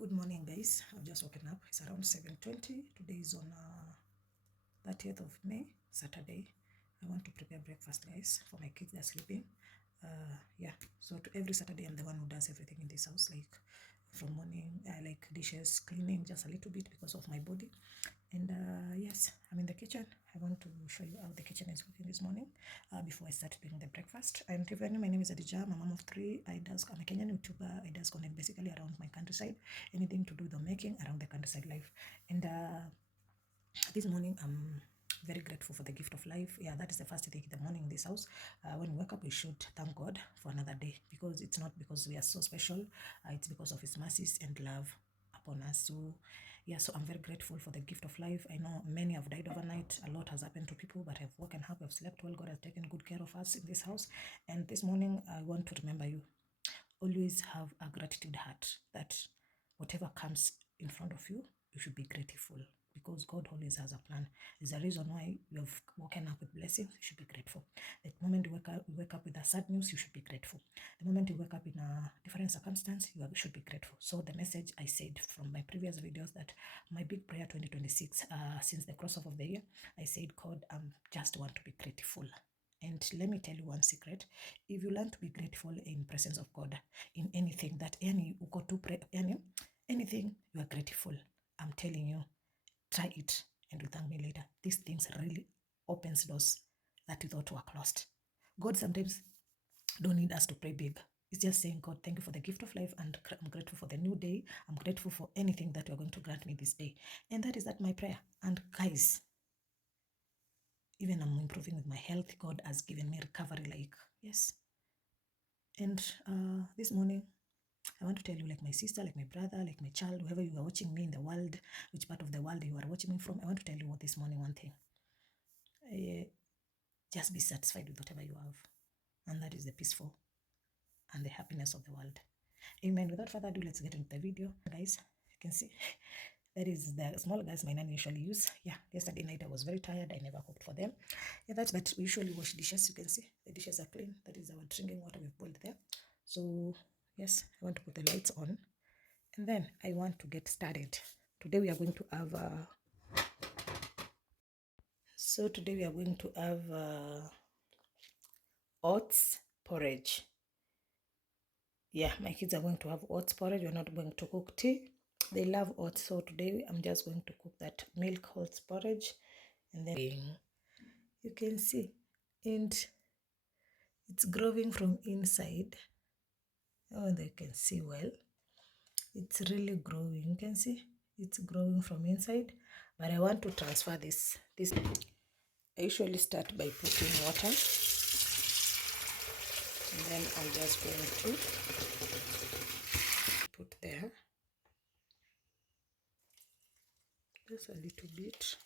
Good morning, guys. I've just woken up. It's around 7:20. Today is on 30th of May, Saturday. I want to prepare breakfast, guys, for my kids. They're sleeping. Yeah. So to every Saturday, I'm the one who does everything in this house, like from morning, like dishes, cleaning just a little bit because of my body. And yes, I'm in the kitchen. I want to show you how the kitchen is looking this morning before I start doing the breakfast. And if you know, my name is Adija. I'm a mom of three. I'm a Kenyan YouTuber. I does content basically around my countryside, anything to do with the making around the countryside life. And this morning, I'm very grateful for the gift of life. Yeah, that is the first thing in the morning in this house. When we wake up, we should thank God for another day, because it's not because we are so special. It's because of His mercies and love upon us. So yeah, so I'm very grateful for the gift of life. I know many have died overnight. A lot has happened to people, but I've woken up, I've slept well. God has taken good care of us in this house. And this morning, I want to remember you. Always have a gratitude heart, that whatever comes in front of you, you should be grateful, because God always has a plan. There's a reason why you have woken up with blessings. You should be grateful. The moment you wake up with a sad news, you should be grateful. The moment you wake up in a different circumstance, you should be grateful. So the message I said from my previous videos, that my big prayer 2026, since the crossover of the year, I said, God, just want to be grateful. And let me tell you one secret. If you learn to be grateful in presence of God, in anything that anything you are grateful, I'm telling you, try it and you thank me later. These things really opens doors that you thought were closed. God sometimes don't need us to pray big. It's just saying, God, thank you for the gift of life, and I'm grateful for the new day. I'm grateful for anything that you're going to grant me this day. And that is my prayer. And guys, even I'm improving with my health. God has given me recovery, like, yes. And this morning, I want to tell you, like my sister, like my brother, like my child, whoever you are watching me in the world, which part of the world you are watching me from, I want to tell you what this morning, one thing. Just be satisfied with whatever you have. And that is the peaceful and the happiness of the world. Amen. Without further ado, let's get into the video. Guys, you can see that is the small gas my nanny usually use. Yeah, yesterday night I was very tired. I never cooked for them. Yeah, but we usually wash dishes. You can see the dishes are clean. That is our drinking water we've boiled there. So yes, I want to put the lights on, and then I want to get started. Today we are going to have oats porridge. Yeah, my kids are going to have oats porridge. We're not going to cook tea. They love oats, so today I'm just going to cook that milk oats porridge, and then you can see, and it's growing from inside. Oh, they can see well. It's really growing. You can see it's growing from inside, but I want to transfer this. I usually start by putting water, and then I'm just going to put there just a little bit.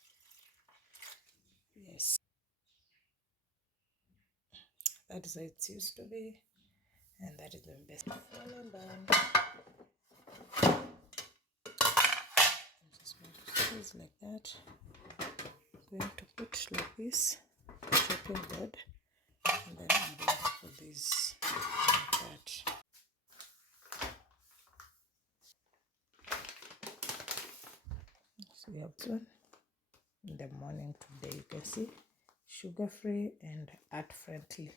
Yes, that is how it used to be, and that is the best. I'm done. I'm just going to squeeze like that. I'm going to put like this, chopping board, and then I'm going to put this like that. So we have one in the morning today. You can see sugar free and heart friendly.